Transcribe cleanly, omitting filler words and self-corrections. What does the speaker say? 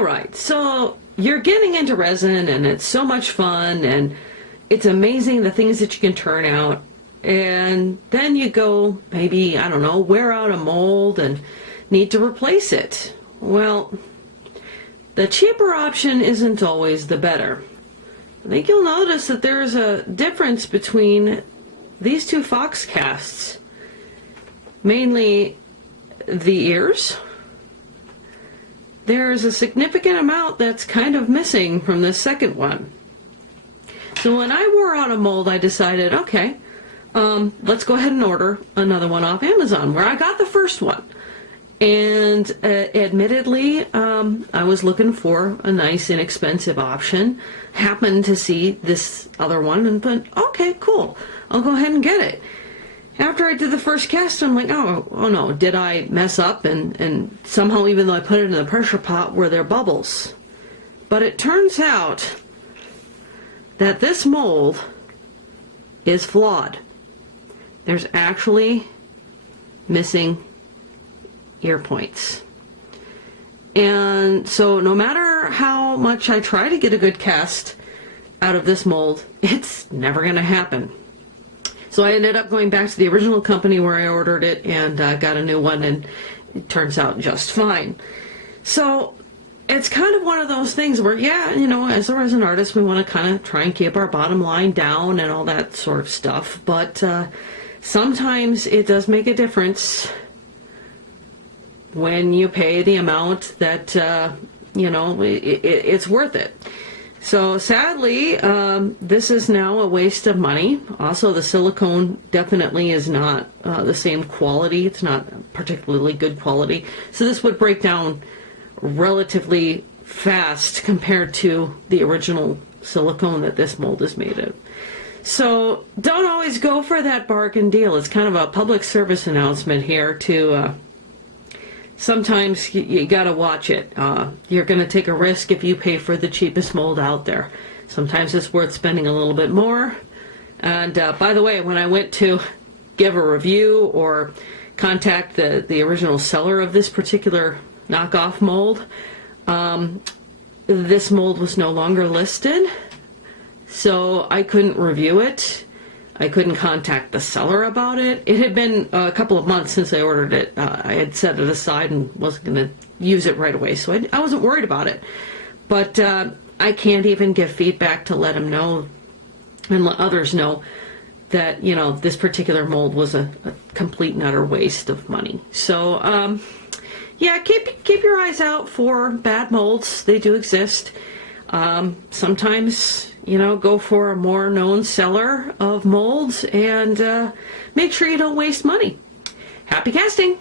All right, so you're getting into resin and it's so much fun and it's amazing the things that you can turn out. And then you go, maybe, I don't know, wear out a mold and need to replace it. Well, the cheaper option isn't always the better. I think you'll notice that there's a difference between these two fox casts. Mainly the ears. There's a significant amount that's kind of missing from the second one. So when I wore out a mold, I decided, okay, let's go ahead and order another one off Amazon, where I got the first one. And admittedly, I was looking for a nice, inexpensive option. Happened to see this other one and thought, okay, cool, I'll go ahead and get it. After I did the first cast, I'm like, oh no, did I mess up? And somehow, even though I put it in the pressure pot, were there bubbles? But it turns out that this mold is flawed. There's actually missing ear points. And so no matter how much I try to get a good cast out of this mold, it's never going to happen. So I ended up going back to the original company where I ordered it and got a new one, and it turns out just fine. So it's kind of one of those things where, yeah, you know, as an artist, we want to kind of try and keep our bottom line down and all that sort of stuff. But sometimes it does make a difference when you pay the amount that, it's worth it. So sadly, this is now a waste of money. Also, the silicone definitely is not the same quality. It's not particularly good quality. So this would break down relatively fast compared to the original silicone that this mold is made of. So don't always go for that bargain deal. It's kind of a public service announcement here to sometimes you gotta watch it. You're gonna take a risk if you pay for the cheapest mold out there. Sometimes it's worth spending a little bit more. And by the way, when I went to give a review or contact the original seller of this particular knockoff mold, this mold was no longer listed, so I couldn't review it. I couldn't contact the seller about it. It had been a couple of months since I ordered it. I had set it aside and wasn't going to use it right away, so I wasn't worried about it. But I can't even give feedback to let them know and let others know that, you know, this particular mold was a complete and utter waste of money. So, yeah, keep your eyes out for bad molds. They do exist. Sometimes, you know, go for a more known seller of molds and make sure you don't waste money. Happy casting!